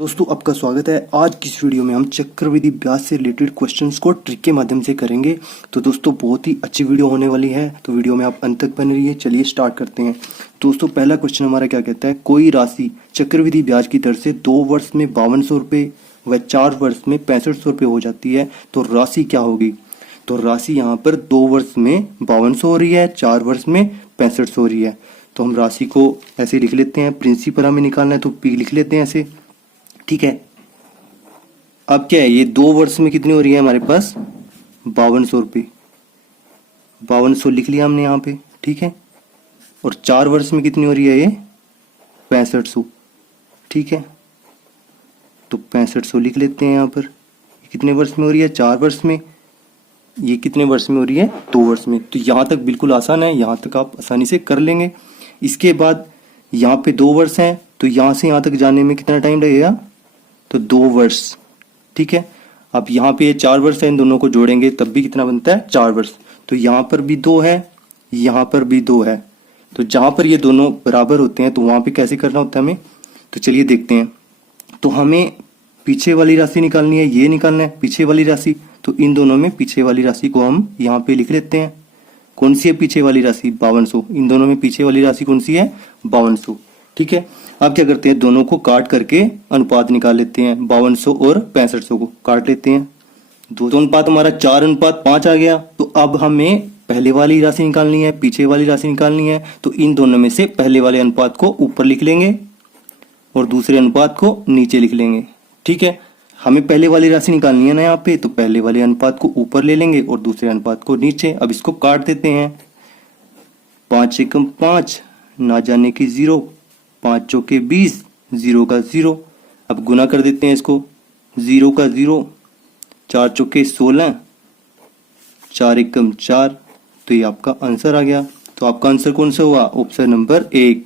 दोस्तों आपका स्वागत है। आज की इस वीडियो में हम चक्रवृद्धि ब्याज से रिलेटेड क्वेश्चंस को ट्रिक के माध्यम से करेंगे। तो दोस्तों बहुत ही अच्छी वीडियो होने वाली है, तो वीडियो में आप अंत तक बने रहिए। चलिए स्टार्ट करते हैं। दोस्तों पहला क्वेश्चन हमारा क्या कहता है, कोई राशि चक्रवृद्धि ब्याज की दर से 2 वर्ष में 5200 रुपये व 4 वर्ष में 6500 रुपये हो जाती है, तो राशि क्या होगी। तो राशि यहाँ पर 2 वर्ष में 5200 हो रही है, 4 वर्ष में 6500 हो रही है। तो हम राशि को ऐसे लिख लेते हैं, प्रिंसिपल हमें निकालना है तो पी लिख लेते हैं ऐसे, ठीक है। अब क्या है, ये 2 वर्ष में कितनी हो रही है हमारे पास 5200 रुपये, 5200 लिख लिया हमने यहाँ पे, ठीक है। और 4 वर्ष में कितनी हो रही है ये 6500, ठीक है। तो 6500 लिख लेते हैं यहाँ पर। कितने वर्ष में हो रही है 4 वर्ष में, ये कितने वर्ष में हो रही है 2 वर्ष में। तो यहाँ तक बिल्कुल आसान है, यहाँ तक आप आसानी से कर लेंगे। इसके बाद यहाँ पे 2 वर्ष हैं, तो यहाँ से यहाँ तक जाने में कितना टाइम लगेगा, तो 2 वर्ष, ठीक है। अब यहाँ पे 4 वर्ष है, इन दोनों को जोड़ेंगे तब भी कितना बनता है 4 वर्ष। तो यहाँ पर भी 2 है, यहाँ पर भी 2 है। तो जहाँ पर ये दोनों बराबर होते हैं तो वहाँ पे कैसे करना होता है हमें, तो चलिए देखते हैं। तो हमें पीछे वाली राशि निकालनी है, ये निकालना है पीछे वाली राशि। तो इन दोनों में पीछे वाली राशि को हम यहाँ पे लिख लेते हैं। कौन सी है पीछे वाली राशि 5200, इन दोनों में पीछे वाली राशि कौन सी है 5200, ठीक है। अब क्या करते हैं, दोनों को काट करके अनुपात निकाल लेते हैं। 5200 और 6500 को काट लेते हैं, दो अनुपात हमारा 4:5 आ गया। तो अब हमें पहले वाली राशि निकालनी है, पीछे वाली राशि निकालनी है। तो इन दोनों में से पहले वाले अनुपात को ऊपर लिख लेंगे और दूसरे अनुपात को नीचे लिख लेंगे, ठीक है। हमें पहले वाली राशि निकालनी है ना यहाँ पे, तो पहले वाले अनुपात को ऊपर ले लेंगे और दूसरे अनुपात को नीचे। अब इसको काट देते हैं। 5 एकम 5, ना जाने की 0, 5 चौके 20, 0 का 0। अब गुना कर देते हैं इसको, 0 का 0, 4 चौके 16, 4 एकम 4। तो ये आपका आंसर आ गया। तो आपका आंसर कौन सा हुआ, ऑप्शन नंबर 1।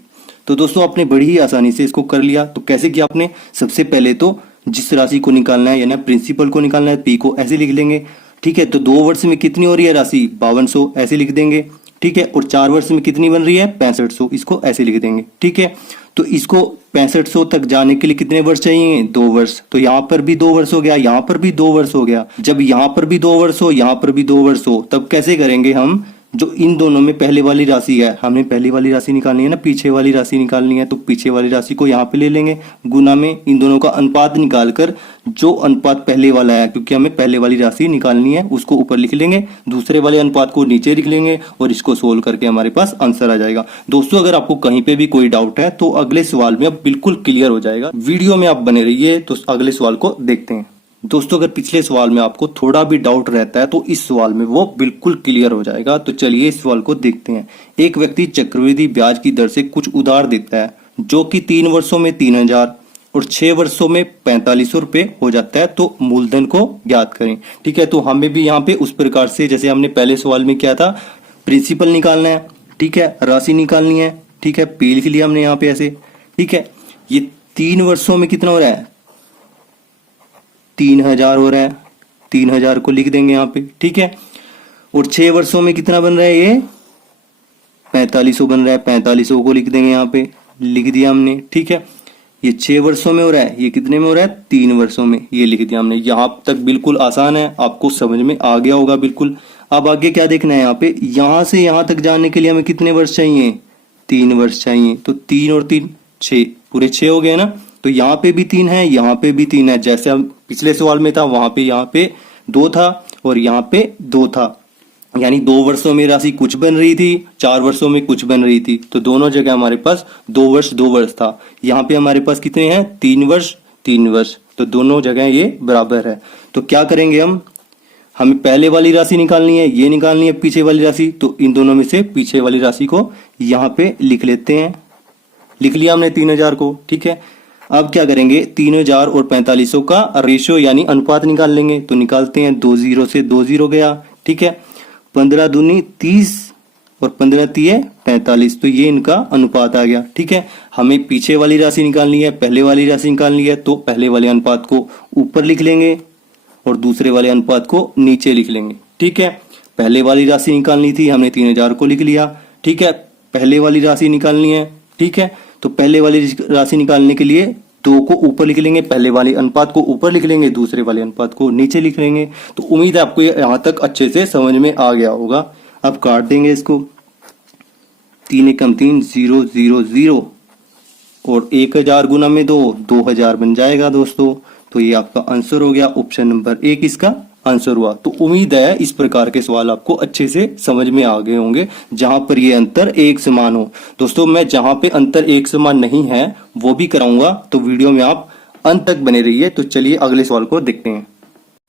तो दोस्तों आपने बड़ी ही आसानी से इसको कर लिया। तो कैसे किया आपने, सबसे पहले तो जिस राशि को निकालना है यानी प्रिंसिपल को निकालना है, पी को ऐसे लिख लेंगे, ठीक है। तो 2 वर्ष में कितनी हो रही है राशि 5200, ऐसे लिख देंगे, ठीक है। और 4 वर्ष में कितनी बन रही है 6500, इसको ऐसे लिख देंगे, ठीक है। तो इसको 6500 तक जाने के लिए कितने वर्ष चाहिए 2 वर्ष। तो यहाँ पर भी 2 वर्ष हो गया, यहाँ पर भी 2 वर्ष हो गया। जब यहाँ पर भी 2 वर्ष हो, यहाँ पर भी 2 वर्ष हो, तब कैसे करेंगे हम, जो इन दोनों में पहले वाली राशि है, हमें पहली वाली राशि निकालनी है ना, पीछे वाली राशि निकालनी है। तो पीछे वाली राशि को यहाँ पे ले लेंगे, गुना में इन दोनों का अनुपात निकालकर जो अनुपात पहले वाला है, क्योंकि हमें पहले वाली राशि निकालनी है, उसको ऊपर लिख लेंगे, दूसरे वाले अनुपात को नीचे लिख लेंगे और इसको सोल्व करके हमारे पास आंसर आ जाएगा। दोस्तों अगर आपको कहीं पे भी कोई डाउट है तो अगले सवाल में अब बिल्कुल क्लियर हो जाएगा। वीडियो में आप बने रहिए। तो अगले सवाल को देखते हैं। दोस्तों अगर पिछले सवाल में आपको थोड़ा भी डाउट रहता है तो इस सवाल में वो बिल्कुल क्लियर हो जाएगा। तो चलिए इस सवाल को देखते हैं। एक व्यक्ति चक्रवृद्धि ब्याज की दर से कुछ उधार देता है जो कि 3 वर्षों में 3000 और 6 वर्षों में 4500 रुपये हो जाता है। तो मूलधन को ज्ञात करें, ठीक है। तो हमें भी यहाँ पे उस प्रकार से जैसे हमने पहले सवाल में किया था, प्रिंसिपल निकालना है, ठीक है, राशि निकालनी है, ठीक है। पी लिख लिया हमने यहाँ पे ऐसे, ठीक है। ये 3 वर्षों में कितना हो रहा है 3000 हो रहा है, 3000 को लिख देंगे यहाँ पे, ठीक है। और 6 वर्षों में कितना बन रहा है ये 4500 बन रहा है, 4500 को लिख देंगे यहाँ पे, लिख दिया हमने, ठीक है। ये 6 वर्षों में हो रहा है, ये कितने में हो रहा है 3 वर्षों में, ये लिख दिया हमने। यहाँ तक बिल्कुल आसान है, आपको समझ में आ गया होगा बिल्कुल। अब आगे क्या देखना है यहाँ पे, यहाँ से यहाँ तक जाने के लिए हमें कितने वर्ष चाहिए 3 वर्ष चाहिए। तो 3 और 3 6, पूरे 6 हो गए ना। तो यहाँ पे भी 3 है, यहाँ पे भी 3 है। जैसे हम पिछले सवाल में था वहां पे यहाँ पे 2 था और यहाँ पे 2 था, यानी 2 वर्षों में राशि कुछ बन रही थी, 4 वर्षों में कुछ बन रही थी। तो दोनों जगह हमारे पास 2 वर्ष 2 वर्ष था। यहाँ पे हमारे पास कितने हैं 3 वर्ष 3 वर्ष। तो दोनों जगह ये बराबर है। तो क्या करेंगे हम, हमें पहले वाली राशि निकालनी है, ये निकालनी है पीछे वाली राशि। तो इन दोनों में से पीछे वाली राशि को यहाँ पे लिख लेते हैं, लिख लिया हमने 3000 को, ठीक है। अब क्या करेंगे 3000 और 4500 का रेशियो यानी अनुपात निकाल लेंगे। तो निकालते हैं, 2 0 से 2 0 गया, ठीक है। 15 दूनी 30 और 15 तिये 45। तो ये इनका अनुपात आ गया, ठीक है। हमें पीछे वाली राशि निकालनी है, पहले वाली राशि निकालनी है। तो पहले वाले अनुपात को ऊपर लिख लेंगे और दूसरे वाले अनुपात को नीचे लिख लेंगे, ठीक है। पहले वाली राशि निकालनी थी, हमने 3000 को लिख लिया, ठीक है। पहले वाली राशि निकालनी है, ठीक है। तो पहले वाली राशि निकालने के लिए दो को ऊपर लिख लेंगे, पहले वाले अनुपात को ऊपर लिख लेंगे, दूसरे वाले अनुपात को नीचे लिख लेंगे। तो उम्मीद है आपको यहाँ तक अच्छे से समझ में आ गया होगा। अब काट देंगे इसको, 3 एकम 3, 0 0 0 और 1000 गुना में 2, 2000 बन जाएगा दोस्तों। तो ये आपका आंसर हो गया, ऑप्शन नंबर 1 इसका आंसर हुआ। तो उम्मीद है इस प्रकार के सवाल आपको अच्छे से समझ में आ गए होंगे जहां पर ये अंतर एक समान हो। दोस्तों मैं जहां पे अंतर एक समान नहीं है वो भी कराऊंगा, तो वीडियो में आप अंत तक बने रहिए। तो चलिए अगले सवाल को देखते हैं।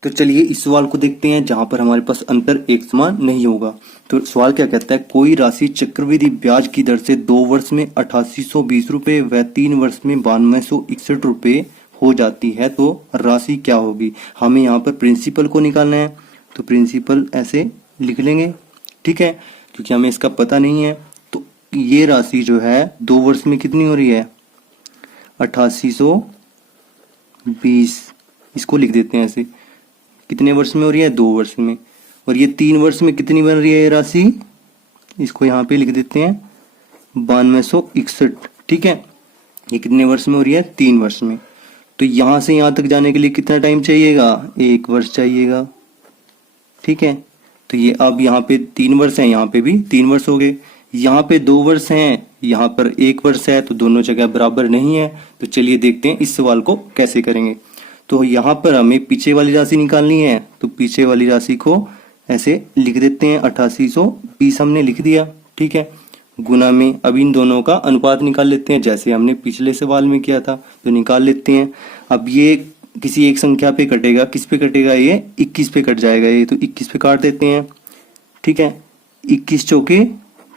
तो चलिए इस सवाल को देखते हैं जहां पर हमारे पास अंतर एक समान नहीं होगा। तो सवाल क्या कहता है, कोई राशि चक्रवृद्धि ब्याज की दर से 2 वर्ष में 8820 रुपए व 3 वर्ष में 9261 रुपए हो जाती है, तो राशि क्या होगी। हमें यहाँ पर प्रिंसिपल को निकालना है, तो प्रिंसिपल ऐसे लिख लेंगे, ठीक है, क्योंकि हमें इसका पता नहीं है। तो ये राशि जो है 2 वर्ष में कितनी हो रही है, 8820, इसको लिख देते हैं ऐसे। कितने वर्ष में हो रही है, 2 वर्ष में। और ये 3 वर्ष में कितनी बन रही है ये राशि, इसको यहाँ पे लिख देते हैं 9261, ठीक है। ये कितने वर्ष में हो रही है, 3 वर्ष में। तो यहां से यहां तक जाने के लिए कितना टाइम चाहिएगा, 1 वर्ष चाहिएगा, ठीक है। तो ये अब यहाँ पे 3 वर्ष है, यहाँ पे भी 3 वर्ष हो गए, यहाँ पे 2 वर्ष हैं, यहाँ पर 1 वर्ष है, तो दोनों जगह बराबर नहीं है। तो चलिए देखते हैं इस सवाल को कैसे करेंगे। तो यहाँ पर हमें पीछे वाली राशि निकालनी है, तो पीछे वाली राशि को ऐसे लिख देते हैं, 8820 हमने लिख दिया, ठीक है। गुना में अब इन दोनों का अनुपात निकाल लेते हैं, जैसे हमने पिछले सवाल में किया था, तो निकाल लेते हैं। अब ये किसी एक संख्या पे कटेगा, किस पे कटेगा, ये 21 पे कट जाएगा, ये तो 21 पे काट देते हैं, ठीक है। 21 चौके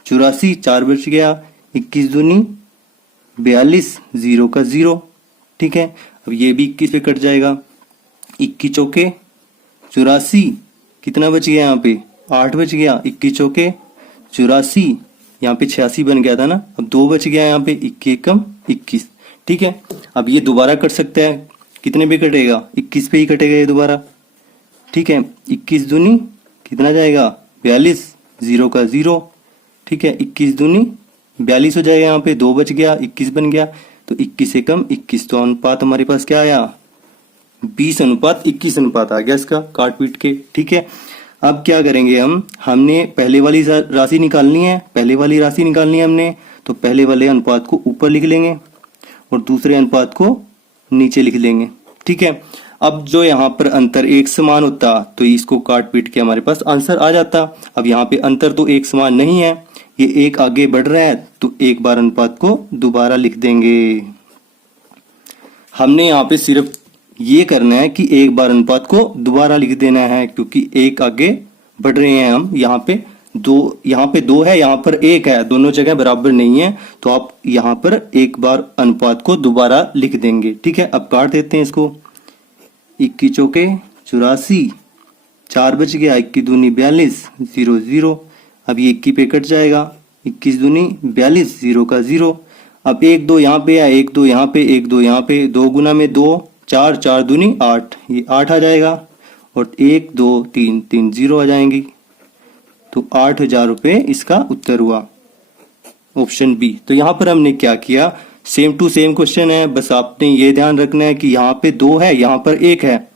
84, 4 बच गया, 21 दूनी 42, 0 का 0, ठीक है। अब ये भी 21 पे कट जाएगा, 21 चौके 84, कितना बच गया यहाँ पे, 8 बच गया, 21 चौके 84, यहाँ पे 86 बन गया था ना, अब 2 बच गया यहाँ पे, 21 एकम 21, ठीक है। अब ये दोबारा कट सकता है, कितने पे कटेगा, 21 पे ही कटेगा ये दोबारा, ठीक है। 21 दूनी कितना जाएगा, 42, 0 का 0, ठीक है। 21 दूनी 42 हो जाएगा, यहाँ पे 2 बच गया, 21 बन गया, तो 21 एकम 21। तो अनुपात हमारे पास क्या आया, 20 अनुपात 21 अनुपात आ गया इसका, काट पीट के, ठीक है। अब क्या करेंगे हमने पहले वाली राशि निकालनी है, पहले वाली राशि निकालनी है हमने, तो पहले वाले अनुपात को ऊपर लिख लेंगे और दूसरे अनुपात को नीचे लिख लेंगे, ठीक है। अब जो यहाँ पर अंतर एक समान होता तो इसको काट पीट के हमारे पास आंसर आ जाता। अब यहाँ पे अंतर तो एक समान नहीं है, ये एक आगे बढ़ रहा है, तो एक बार अनुपात को दोबारा लिख देंगे। हमने यहाँ पे सिर्फ ये करना है कि एक बार अनुपात को दोबारा लिख देना है, क्योंकि एक आगे बढ़ रहे हैं हम। यहाँ पे 2 है, यहाँ पर 1 है, दोनों जगह बराबर नहीं है, तो आप यहाँ पर एक बार अनुपात को दोबारा लिख देंगे, ठीक है। अब काट देते हैं इसको, 21 चौके 84, 4 बच गया, 21 दूनी 42, 0 0, अब ये 21 पे कट जाएगा, 21 दूनी 42, 0 का 0। अब 1 2 यहाँ पे है, 1 2 यहाँ पे, 1 2 यहाँ पे, 2 गुना में 2, 4 4 दूनी 8, ये 8 आ जाएगा, और 1 2 3 3 0 आ जाएंगी, तो 8000 रुपये इसका उत्तर हुआ, ऑप्शन बी। तो यहाँ पर हमने क्या किया, सेम टू सेम क्वेश्चन है, बस आपने ये ध्यान रखना है कि यहाँ पे 2 है, यहाँ पर 1 है,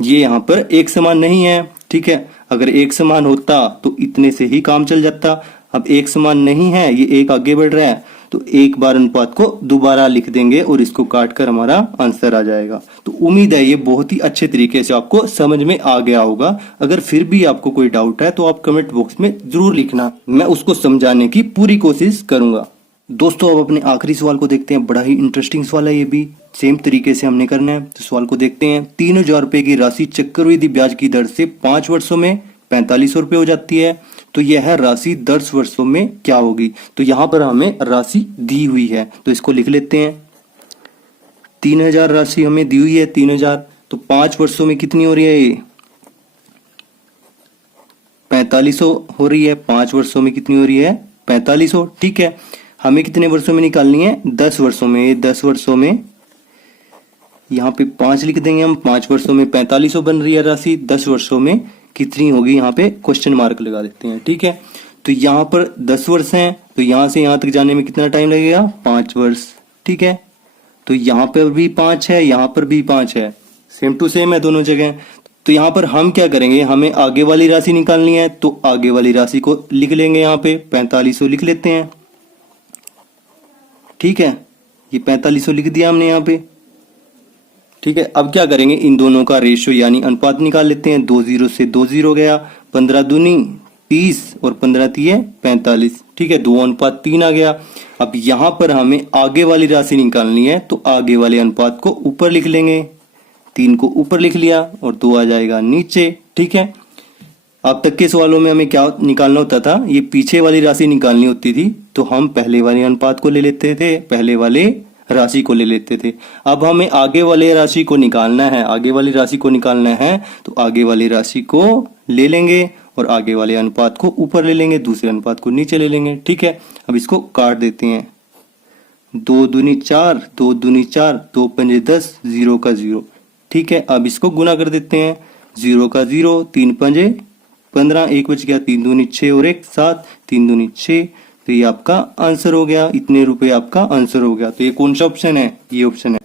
ये यहाँ पर एक समान नहीं है, ठीक है। अगर एक समान होता तो इतने से ही काम चल जाता। अब एक समान नहीं है, ये एक आगे बढ़ रहा है, तो एक बार अनुपात को दोबारा लिख देंगे और इसको काट कर हमारा आंसर आ जाएगा। तो उम्मीद है ये बहुत ही अच्छे तरीके से आपको समझ में आ गया होगा। अगर फिर भी आपको कोई डाउट है तो आप कमेंट बॉक्स में जरूर लिखना, मैं उसको समझाने की पूरी कोशिश करूंगा। दोस्तों अब अपने आखिरी सवाल को देखते हैं, बड़ा ही इंटरेस्टिंग सवाल है, ये भी सेम तरीके से हमने करना है। तो सवाल को देखते हैं, 3000 रुपए की राशि चक्रवृद्धि ब्याज की दर से 5 वर्षों में 4500 रुपए हो जाती है, तो यह राशि 10 वर्षों में क्या होगी। तो यहाँ पर हमें राशि दी हुई है, तो इसको लिख लेते हैं। 3000 राशि हमें दी हुई है, 3000, तो 5 वर्षों में कितनी हो रही है, ये 4500 हो रही है। 5 वर्षों में कितनी हो रही है, 4500, ठीक है। हमें कितने वर्षों में निकालनी है, 10 वर्षों में। 10 वर्षों में यहाँ पे 5 लिख देंगे हम, 5 वर्षों में 4500 बन रही है राशि, 10 वर्षों में कितनी होगी, यहाँ पे क्वेश्चन मार्क लगा देते हैं, ठीक है। तो यहाँ पर 10 वर्ष हैं, तो यहाँ से यहाँ तक जाने में कितना टाइम लगेगा, 5 वर्ष, ठीक है। तो यहाँ पर भी 5 है, यहाँ पर भी 5 है, सेम टू सेम है दोनों जगह। तो यहाँ पर हम क्या करेंगे, हमें आगे वाली राशि निकालनी है, तो आगे वाली राशि को लिख लेंगे, यहाँ पे 4500 लिख लेते हैं। ठीक है, ये 4500 लिख दिया हमने यहाँ पे। ठीक है, अब क्या करेंगे, इन दोनों का रेशियो यानी अनुपात निकाल लेते हैं। 2 0 से 2 0 गया, 15 दूनी 30 और 15 तिये 45। ठीक है, 2:3 आ गया। अब यहाँ पर हमें आगे वाली राशि निकालनी है, तो आगे वाले अनुपात को ऊपर लिख लेंगे। 3 को ऊपर लिख लिया और 2 आ जाएगा नीचे। ठीक है, अब तक के सवालों में हमें क्या निकालना होता था, ये पीछे वाली राशि निकालनी होती थी, तो हम पहले वाले अनुपात को ले लेते थे, पहले वाले राशि को ले लेते थे। अब हमें आगे वाले राशि को निकालना है, आगे वाली राशि को निकालना है, तो आगे वाली राशि को ले लेंगे और आगे वाले अनुपात को ऊपर ले लेंगे, दूसरे अनुपात को नीचे ले लेंगे। ठीक है, अब इसको काट देते हैं। 2 दूनी 4, 2 दूनी 4, 2 पंजे 10, 0 का 0। ठीक है, अब इसको गुना कर देते हैं। 0 का 0, 3 पंजे 15, 1 बच गया, 3 दूनी 6 और 1 7, 3 दूनी 6। तो ये आपका आंसर हो गया, इतने रुपए आपका आंसर हो गया। तो ये कौन सा ऑप्शन है, ये ऑप्शन है।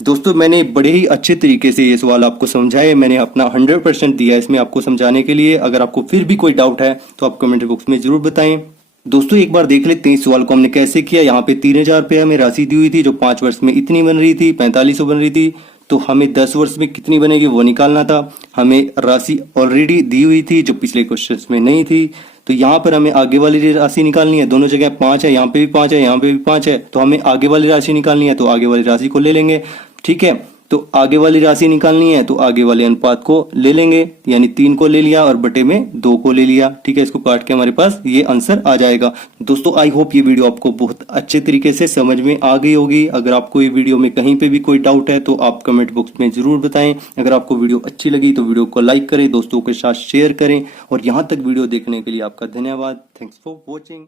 दोस्तों मैंने बड़े ही अच्छे तरीके से ये सवाल आपको समझाए, मैंने अपना 100% दिया इसमें आपको समझाने के लिए। अगर आपको फिर भी कोई डाउट है तो आप कमेंट बॉक्स में जरूर बताएं। दोस्तों एक बार देख लेते हैं इस सवाल को हमने कैसे किया। यहाँ पे 3000 रुपये हमें राशि दी हुई थी, जो 5 वर्ष में इतनी बन रही थी, 4500 बन रही थी। तो हमें 10 वर्ष में कितनी बनेगी वो निकालना था। हमें राशि ऑलरेडी दी हुई थी जो पिछले क्वेश्चंस में नहीं थी। तो यहाँ पर हमें आगे वाली राशि निकालनी है, दोनों जगह 5 है, यहाँ पे भी 5 है, यहाँ पे भी 5 है। तो हमें आगे वाली राशि निकालनी है, तो आगे वाली राशि को ले लेंगे। ठीक है, तो आगे वाली राशि निकालनी है, तो आगे वाले अनुपात को ले लेंगे, यानी 3 को ले लिया और बटे में 2 को ले लिया। ठीक है, इसको काट के हमारे पास ये आंसर आ जाएगा। दोस्तों आई होप ये वीडियो आपको बहुत अच्छे तरीके से समझ में आ गई होगी। अगर आपको ये वीडियो में कहीं पे भी कोई डाउट है तो आप कमेंट बॉक्स में जरूर बताएं। अगर आपको वीडियो अच्छी लगी तो वीडियो को लाइक करें, दोस्तों के साथ शेयर करें, और यहाँ तक वीडियो देखने के लिए आपका धन्यवाद। Thanks for watching.